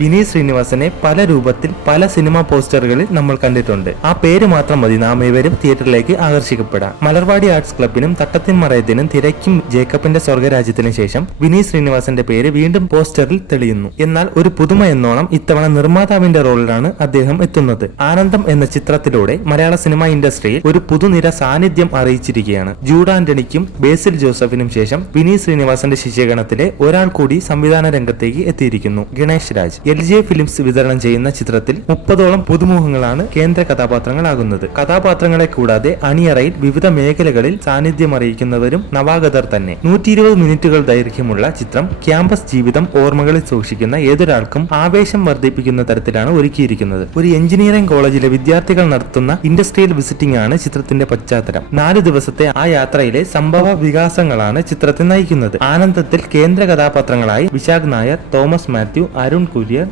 വിനീത് ശ്രീനിവാസനെ പല രൂപത്തിൽ പല സിനിമാ പോസ്റ്ററുകളിൽ നമ്മൾ കണ്ടിട്ടുണ്ട്. ആ പേര് മാത്രം മതി. നാം ഇവരും തിയേറ്ററിലേക്ക് ആകർഷിക്കപ്പെടാം. മലർവാടി ആർട്സ് ക്ലബിനും തട്ടത്തിൻ മറയത്തിനും തിരക്കും ജേക്കബിന്റെ സ്വർഗരാജ്യത്തിനും ശേഷം വിനീത് ശ്രീനിവാസന്റെ പേര് വീണ്ടും പോസ്റ്ററിൽ തെളിയുന്നു. എന്നാൽ ഒരു പുതുമ എന്നോണം ഇത്തവണ നിർമ്മാതാവിന്റെ റോളിലാണ് അദ്ദേഹം എത്തുന്നത്. ആനന്ദം എന്ന ചിത്രത്തിലൂടെ മലയാള സിനിമാ ഇൻഡസ്ട്രിയിൽ ഒരു പുതുനിര സാന്നിധ്യം അറിയിച്ചിരിക്കുകയാണ്. ജൂഡ് ആന്റണിക്കും ബേസിൽ ജോസഫിനും ശേഷം വിനീത് ശ്രീനിവാസന്റെ ശിഷ്യഗണത്തിലെ ഒരാൾ കൂടി സംവിധാന രംഗത്തേക്ക് എത്തിയിരിക്കുന്നു. Ganesh Raj. L J films വിതരണം ചെയ്യുന്ന ചിത്രത്തിൽ മുപ്പതോളം പുതുമുഖങ്ങളാണ് കേന്ദ്ര കഥാപാത്രങ്ങളാകുന്നത്. കഥാപാത്രങ്ങളെ കൂടാതെ അണിയറയിൽ വിവിധ മേഖലകളിൽ സാന്നിധ്യം അറിയിക്കുന്നവരും നവാഗതർ തന്നെ. നൂറ്റി ഇരുപത് മിനിറ്റുകൾ ദൈർഘ്യമുള്ള ചിത്രം ക്യാമ്പസ് ജീവിതം ഓർമ്മകളിൽ സൂക്ഷിക്കുന്ന ഏതൊരാൾക്കും ആവേശം വർദ്ധിപ്പിക്കുന്ന തരത്തിലാണ് ഒരുക്കിയിരിക്കുന്നത്. ഒരു എഞ്ചിനീയറിംഗ് കോളേജിലെ വിദ്യാർത്ഥികൾ നടത്തുന്ന ഇൻഡസ്ട്രിയൽ വിസിറ്റിംഗ് ആണ് ചിത്രത്തിന്റെ പശ്ചാത്തലം. നാല് ദിവസത്തെ ആ യാത്രയിലെ സംഭവ വികാസങ്ങളാണ് ചിത്രത്തെ നയിക്കുന്നത്. ആനന്ദത്തിൽ കേന്ദ്ര കഥാപാത്രങ്ങളായി വിശാഖ് നായർ തോമസ് മാത്യു അരുൺ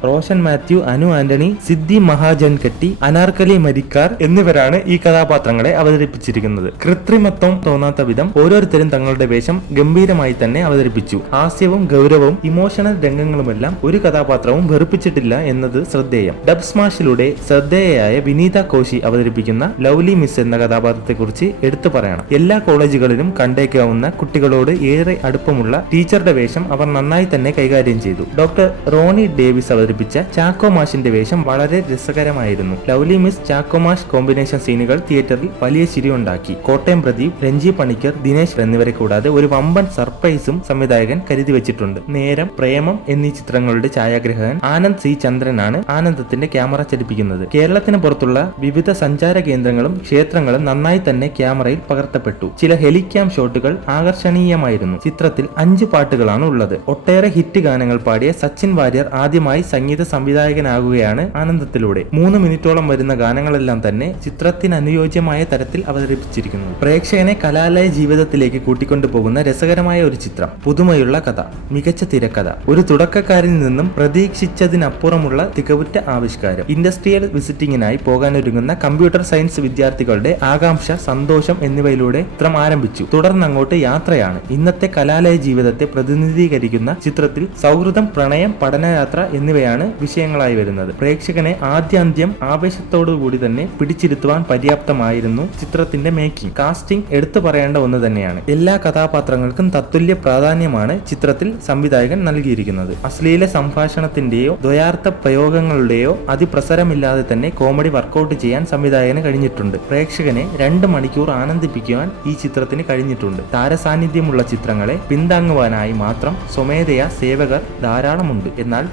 റോഷൻ മാത്യു അനു ആന്റണി സിദ്ധി മഹാജൻ കെട്ടി അനാർക്കലി മരിക്കാർ എന്നിവരാണ് ഈ കഥാപാത്രങ്ങളെ അവതരിപ്പിച്ചിരിക്കുന്നത്. കൃത്രിമത്വം തോന്നാത്ത വിധം ഓരോരുത്തരും തങ്ങളുടെ വേഷം ഗംഭീരമായി തന്നെ അവതരിപ്പിച്ചു. ഹാസ്യവും ഗൗരവവും ഇമോഷണൽ രംഗങ്ങളുമെല്ലാം ഒരു കഥാപാത്രവും വെറുപ്പിച്ചിട്ടില്ല എന്നത് ശ്രദ്ധേയം. ഡബ് സ്മാഷിലൂടെ ശ്രദ്ധേയയായ വിനീത കോശി അവതരിപ്പിക്കുന്ന ലവ്ലി മിസ് എന്ന കഥാപാത്രത്തെക്കുറിച്ച് എടുത്തു പറയണം. എല്ലാ കോളേജുകളിലും കണ്ടേക്കാവുന്ന കുട്ടികളോട് ഏറെ അടുപ്പമുള്ള ടീച്ചറുടെ വേഷം അവർ നന്നായി തന്നെ കൈകാര്യം ചെയ്തു. ഡോക്ടർ റോണി ഡേവിസ് അവതരിപ്പിച്ച ചാക്കോ മാഷിന്റെ വേഷം വളരെ രസകരമായിരുന്നു. ലവ്ലി മിസ് ചാക്കോ മാഷ് കോമ്പിനേഷൻ സീനുകൾ തിയേറ്ററിൽ വലിയ ചിരിയുണ്ടാക്കി. കോട്ടയം പ്രദീപ് രഞ്ജി പണിക്കർ ദിനേശ് എന്നിവരെ കൂടാതെ ഒരു വമ്പൻ സർപ്രൈസും സംവിധായകൻ കരുതി വെച്ചിട്ടുണ്ട്. നേരം പ്രേമം എന്നീ ചിത്രങ്ങളുടെ ഛായാഗ്രഹകൻ ആനന്ദ് സി ചന്ദ്രനാണ് ആനന്ദത്തിന്റെ ക്യാമറ ചലിപ്പിക്കുന്നത്. കേരളത്തിന് പുറത്തുള്ള വിവിധ സഞ്ചാര കേന്ദ്രങ്ങളും ക്ഷേത്രങ്ങളും നന്നായി തന്നെ ക്യാമറയിൽ പകർത്തപ്പെട്ടു. ചില ഹെലിക്യാം ഷോട്ടുകൾ ആകർഷണീയമായിരുന്നു. ചിത്രത്തിൽ അഞ്ച് പാട്ടുകളാണ് ഉള്ളത്. ഒട്ടേറെ ഹിറ്റ് ഗാനങ്ങൾ പാടിയ സച്ചിൻ വാര്യർ ആദ്യമായി സംഗീത സംവിധായകനാകുകയാണ് ആനന്ദത്തിലൂടെ. മൂന്ന് മിനിറ്റോളം വരുന്ന ഗാനങ്ങളെല്ലാം തന്നെ ചിത്രത്തിന് അനുയോജ്യമായ തരത്തിൽ അവതരിപ്പിച്ചിരിക്കുന്നു. പ്രേക്ഷകനെ കലാലയ ജീവിതത്തിലേക്ക് കൂട്ടിക്കൊണ്ടുപോകുന്ന രസകരമായ ഒരു ചിത്രം പുതുമയുള്ള കഥ മികച്ച തിരക്കഥ ഒരു തുടക്കക്കാരിൽ നിന്നും പ്രതീക്ഷിച്ചതിനപ്പുറമുള്ള തികവുറ്റ ആവിഷ്കാരം ഇൻഡസ്ട്രിയൽ വിസിറ്റിംഗിനായി പോകാനൊരുങ്ങുന്ന കമ്പ്യൂട്ടർ സയൻസ് വിദ്യാർത്ഥികളുടെ ആകാംക്ഷ സന്തോഷം എന്നിവയിലൂടെ ചിത്രം ആരംഭിച്ചു. തുടർന്ന് അങ്ങോട്ട് യാത്രയാണ്. ഇന്നത്തെ കലാലയ ജീവിതത്തെ പ്രതിനിധീകരിക്കുന്ന ചിത്രത്തിൽ സൗഹൃദം പ്രണയം പഠനയാത്ര എന്നിവയാണ് വിഷയങ്ങളായി വരുന്നത്. പ്രേക്ഷകനെ ആദ്യാന്ത്യം ആവേശത്തോടുകൂടി തന്നെ പിടിച്ചിരുത്തുവാൻ പര്യാപ്തമായിരുന്നു ചിത്രത്തിന്റെ മേക്കിംഗ്. കാസ്റ്റിംഗ് എടുത്തു പറയേണ്ട ഒന്ന് തന്നെയാണ്. എല്ലാ കഥാപാത്രങ്ങൾക്കും തത്തുല്യ പ്രാധാന്യമാണ് ചിത്രത്തിൽ സംവിധായകൻ നൽകിയിരിക്കുന്നത്. അശ്ലീല സംഭാഷണത്തിന്റെയോ ദ്വയാർത്ഥ പ്രയോഗങ്ങളുടെയോ അതിപ്രസരമില്ലാതെ തന്നെ കോമഡി വർക്കൗട്ട് ചെയ്യാൻ സംവിധായകന് കഴിഞ്ഞിട്ടുണ്ട്. പ്രേക്ഷകനെ രണ്ട് മണിക്കൂർ ആനന്ദിപ്പിക്കുവാൻ ഈ ചിത്രത്തിന് കഴിഞ്ഞിട്ടുണ്ട്. താരസാന്നിധ്യമുള്ള ചിത്രങ്ങളെ പിന്താങ്ങുവാനായി മാത്രം സ്വമേധയാ സേവകർ ധാരാളമുണ്ട്. എന്നാൽ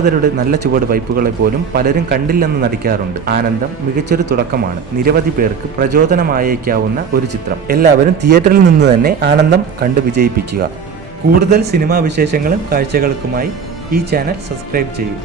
നവാഗതരുടെ നല്ല ചുവട് വൈപ്പുകളെ പോലും പലരും കണ്ടില്ലെന്ന് നടിക്കാറുണ്ട്. ആനന്ദം മികച്ചൊരു തുടക്കമാണ്. നിരവധി പേർക്ക് പ്രചോദനമായേക്കാവുന്ന ഒരു ചിത്രം. എല്ലാവരും തിയേറ്ററിൽ നിന്ന് തന്നെ ആനന്ദം കണ്ടു വിജയിപ്പിക്കുക. കൂടുതൽ സിനിമാ വിശേഷങ്ങളും കാഴ്ചകൾക്കുമായി ഈ ചാനൽ സബ്സ്ക്രൈബ് ചെയ്യൂ.